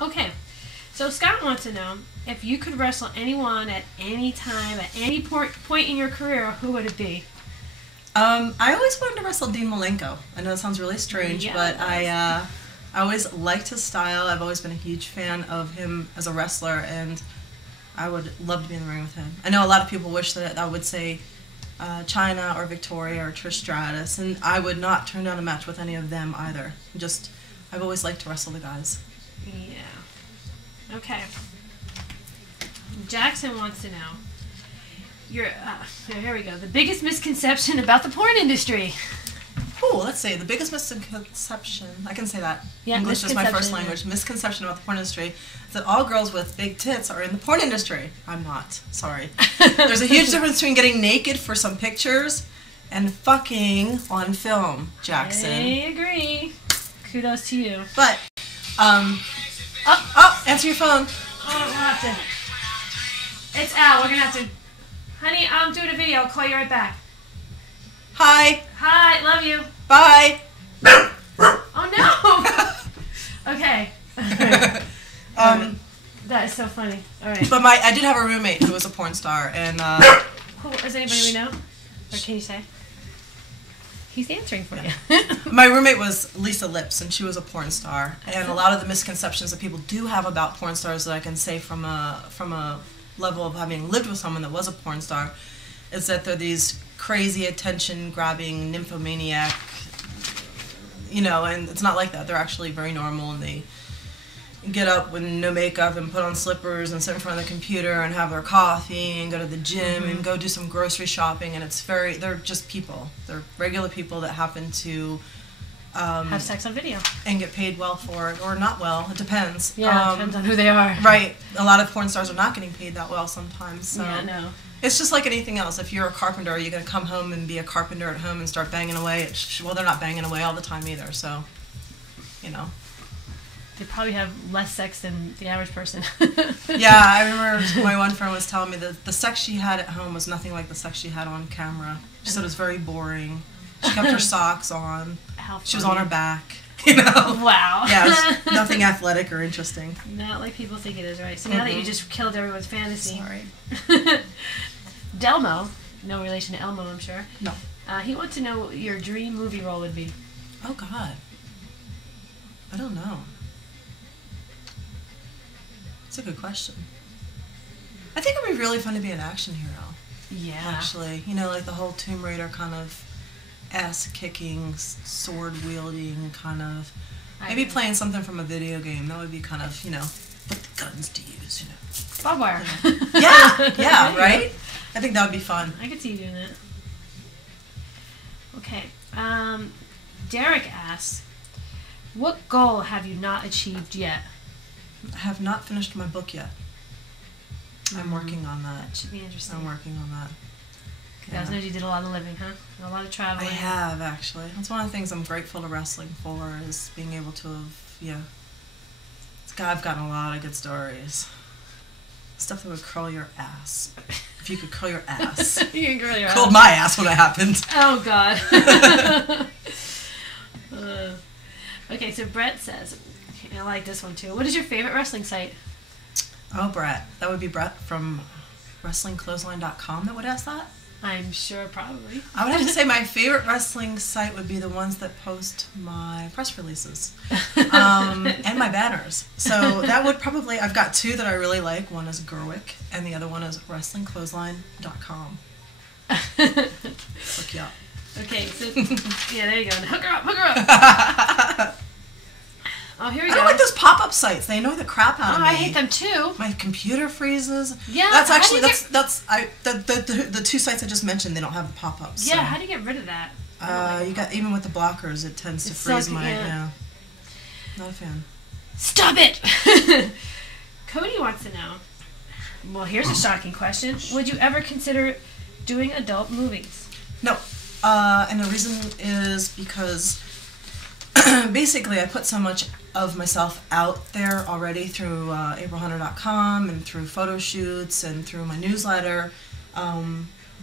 Okay. So Scott wants to know if you could wrestle anyone at any time, at any point in your career, who would it be? I always wanted to wrestle Dean Malenko. I know it sounds really strange, Yeah, but I always liked his style. I've always been a huge fan of him as a wrestler, and I would love to be in the ring with him. I know a lot of people wish that I would say Chyna or Victoria or Trish Stratus, and I would not turn down a match with any of them either. I've always liked to wrestle the guys. Yeah. Okay. Jackson wants to know here we go. The biggest misconception about the porn industry. Oh, let's see. The biggest misconception, I can say that. Yeah, English is my first language. Misconception about the porn industry is that all girls with big tits are in the porn industry. I'm not. Sorry. There's a huge difference between getting naked for some pictures and fucking on film, Jackson. I agree. Kudos to you. But, answer your phone. Oh, we'll have to. It's Al. We're going to have to. Honey, I'm doing a video. I'll call you right back. Hi. Hi. Love you. Bye. Oh, no. Okay. That is so funny. All right. But I did have a roommate who was a porn star, and Who, is anybody we know? Or can you say? He's answering for you. my roommate was Lisa Lips, and she was a porn star. And a lot of the misconceptions that people do have about porn stars that I can say from a level of having lived with someone that was a porn star is that they're these crazy attention-grabbing nymphomaniac, and it's not like that. They're actually very normal, and they get up with no makeup and put on slippers and sit in front of the computer and have their coffee and go to the gym and go do some grocery shopping, and they're just people. They're regular people that happen to have sex on video and get paid well for it, or not well. It depends. Yeah, depends on who they are. Right. A lot of porn stars are not getting paid that well sometimes. So. Yeah, no. It's just like anything else. If you're a carpenter, are you going to come home and be a carpenter at home and start banging away? Well, they're not banging away all the time either, so, They probably have less sex than the average person. Yeah, I remember my one friend was telling me that the sex she had at home was nothing like the sex she had on camera. She said it was very boring. She kept her socks on. She was on her back. Wow. Yeah, it was nothing athletic or interesting. Not like people think it is, right? So now that you just killed everyone's fantasy. Sorry. Delmo, no relation to Elmo, I'm sure. No. He wants to know what your dream movie role would be. Oh, God. I don't know. That's a good question. I think it would be really fun to be an action hero. Yeah. Actually. Like the whole Tomb Raider kind of ass-kicking, sword-wielding kind of... Maybe playing something from a video game. That would be kind of, what guns to use, Barbed wire. Yeah, right? I think that would be fun. I could see you doing that. Okay. Derek asks, what goal have you not achieved yet? I have not finished my book yet. I'm working on that. That should be interesting. I'm working on that. Guys knows you did a lot of living, huh? A lot of traveling. I have, actually. That's one of the things I'm grateful to wrestling for, is being able to have, I've gotten a lot of good stories. Stuff that would curl your ass. If you could curl your ass. You can curl your ass. Curled my ass when it happened. Oh, God. Okay, so Brett says, I like this one too. What is your favorite wrestling site? Oh, Brett. That would be Brett from WrestlingClothesline.com that would ask that? I'm sure, probably. I would have to say my favorite wrestling site would be the ones that post my press releases and my banners. So that would probably, I've got two that I really like. One is Gerwick, and the other one is WrestlingClothesline.com. Look you up. Okay, so, yeah, there you go. Hook her up, hook her up. Oh, here we go. I don't like those pop-up sites. They annoy the crap out of me. I hate them too. My computer freezes. Yeah, that's actually the two sites I just mentioned. They don't have the pop-ups. Yeah, so. how do you get rid of that? You got even with the blockers, it tends to freeze my. Yeah. Not a fan. Stop it. Cody wants to know. Well, here's a shocking question. Would you ever consider doing adult movies? No, and the reason is because basically I put so much of myself out there already through aprilhunter.com and through photo shoots and through my newsletter,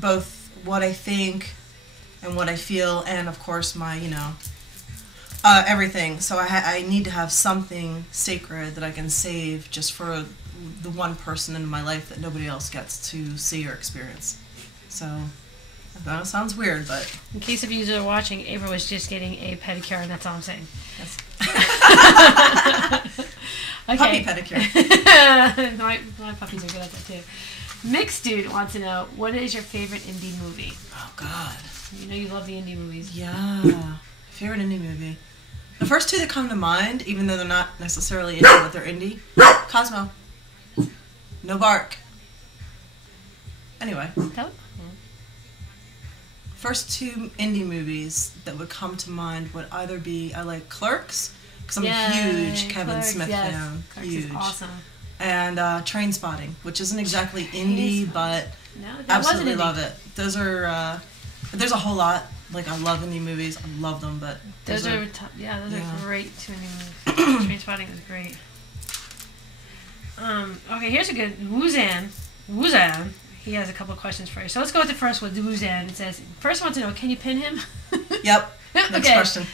both what I think and what I feel, and of course my Everything. So I need to have something sacred that I can save just for the one person in my life that nobody else gets to see or experience. So I know it sounds weird, but In case of you that are watching, April was just getting a pedicure, and that's all I'm saying. yes. Okay. Puppy pedicure. my puppies are good at that too. Mixed Dude wants to know, what is your favorite indie movie? Oh God. You know you love the indie movies. Yeah. Favorite indie movie. The first two that come to mind, even though they're not necessarily indie, but they're indie. Cosmo. No Bark. Anyway. First two indie movies that would come to mind would either be, I like Clerks, because I'm a huge Kevin Smith fan. Clerks Huge. is awesome. And Trainspotting, which isn't exactly indie, but No, that absolutely wasn't indie. love it. Those are, there's a whole lot. Like, I love indie movies. I love them, but Those are great two indie movies. Trainspotting is great. Okay, here's a good Wuzan. He has a couple of questions for you. So let's go with the first one. Wuzan says, first I want to know, can you pin him? Yep. Next question.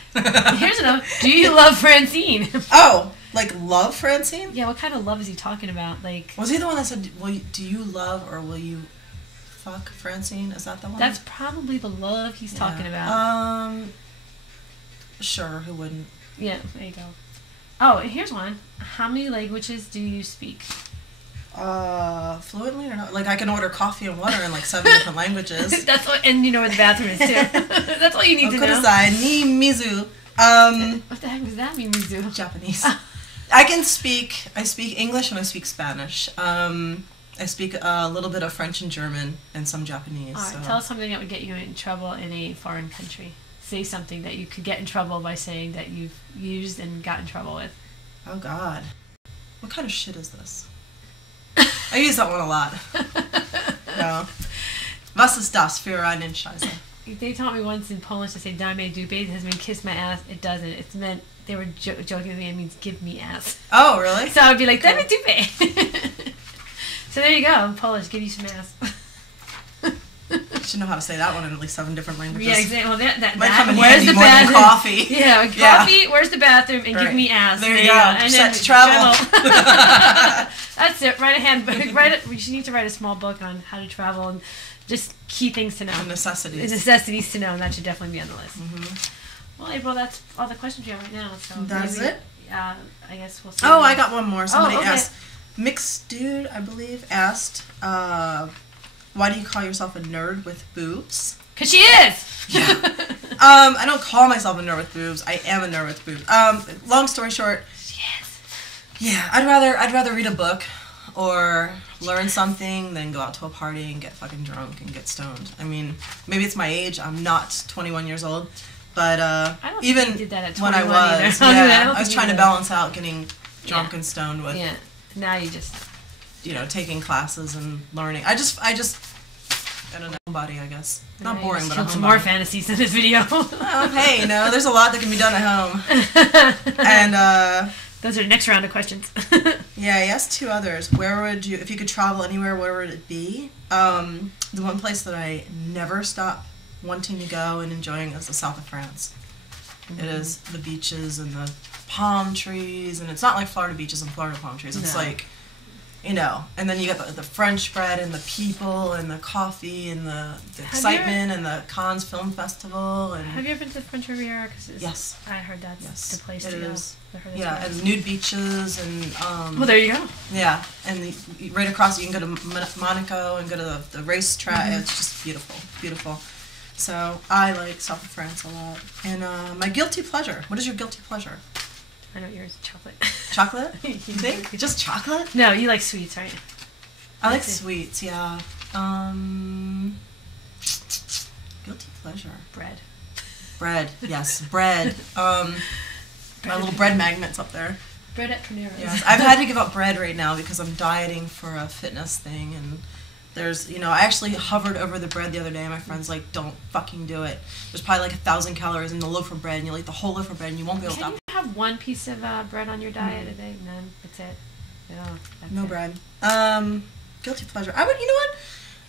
Here's another. Do you love Francine? Oh, like love Francine? Yeah, what kind of love is he talking about? Like, Was he the one that said, do you love or will you fuck Francine? Is that the one? that's probably the love he's talking about. Sure, who wouldn't? Yeah, there you go. Oh, and here's one. How many languages do you speak? Fluently or not? Like, I can order coffee and water in like 7 different languages. That's all, and you know where the bathroom is too. That's all you need to know. Okurasai ni mizu. What the heck does that mean, Mizu? Japanese. I speak English and I speak Spanish. I speak a little bit of French and German and some Japanese. All right, so. tell us something that would get you in trouble in a foreign country. Say something that you could get in trouble by saying that you've used and got in trouble with. Oh God. What kind of shit is this? I use that one a lot. No. Was ist das für einen Scheiße? They taught me once in Polish to say "dame dupe." It has been "kiss my ass." It doesn't. It's meant they were joking with me. It means "give me ass." Oh, really? So I'd be like "dame dupe." So there you go. Polish, give you some ass. You should know how to say that one in at least 7 different languages. Yeah, exactly. Well, that Might come in where's handy the more than bathroom? coffee. Yeah, coffee. Where's the bathroom? And give Right. me ass. There you go. And Set then to travel. That's it. Write a handbook. We just need to write a small book on how to travel and just key things to know. The necessities. Necessities to know, and that should definitely be on the list. Mm-hmm. Well, April, that's all the questions we have right now. So That's maybe, it? I guess we'll see. Oh, I got one more. Somebody okay. asked. Mixed Dude, I believe, asked, why do you call yourself a nerd with boobs? 'Cause she is! Yeah. I don't call myself a nerd with boobs. I am a nerd with boobs. Long story short. She is. Yeah, I'd rather read a book or learn something than go out to a party and get fucking drunk and get stoned. I mean, maybe it's my age. I'm not 21 years old. But I don't even think you did that at when I 21 either. was, I yeah, don't I was think trying you to did. balance out getting drunk and stoned with, Yeah. Now you just... you know, taking classes and learning. I just, I don't know, homebody, I guess. Not Now boring, you but just a killed some more homebody. fantasies in this video. Oh, hey, you know, there's a lot that can be done at home. And, Those are the next round of questions. yeah, I asked 2 others. Where would you, if you could travel anywhere, where would it be? The one place that I never stop wanting to go and enjoying is the south of France. It is the beaches and the palm trees, and it's not like Florida beaches and Florida palm trees. It's No. like, you know, and then you got the French bread and the people and the coffee and the excitement and the Cannes Film Festival. And Have you ever been to the French Riviera? Yes. I heard that's Yes, the place it to is. go. I heard that's Yeah, right. and nude beaches and Well, there you go. yeah, and right across you can go to Monaco and go to the racetrack. Mm-hmm. It's just beautiful, beautiful. So I like south of France a lot. And my guilty pleasure. What is your guilty pleasure? I know yours is chocolate. Chocolate? You You think? Just chocolate? No, you like sweets, right? I like Okay. sweets. Yeah. Guilty pleasure. Bread. Bread. Yes, bread. My little bread magnets up there. Bread at Panera. Yes, I've had to give up bread right now because I'm dieting for a fitness thing, and there's, you know, I actually hovered over the bread the other day, and my friend's like, don't fucking do it. There's probably like 1,000 calories in the loaf of bread, and you'll eat the whole loaf of bread, and you won't be able to Can stop. you have one piece of bread on your diet a day? None. That's it. No, that's No it. bread. Guilty pleasure. I would, you know what?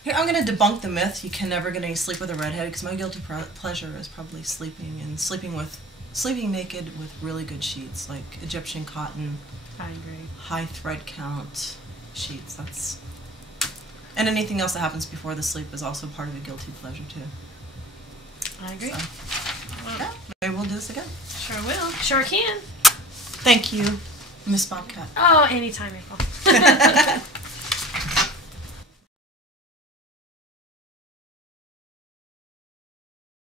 Here, I'm gonna debunk the myth. You can never get any sleep with a redhead, because my guilty pleasure is probably sleeping, and sleeping with sleeping naked with really good sheets, like Egyptian cotton, I agree. high thread count sheets. And anything else that happens before the sleep is also part of a guilty pleasure too. I agree. So, yeah, maybe we'll do this again. Sure will. Sure can. Thank you, Miss Bobcat. Oh, anytime, April.